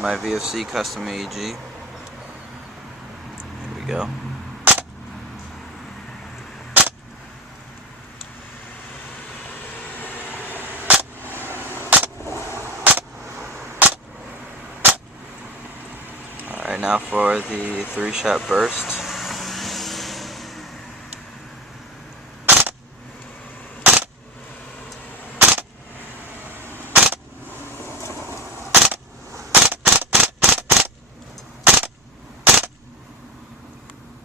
my VFC Custom AEG. Here we go. Alright, now for the 3-shot burst.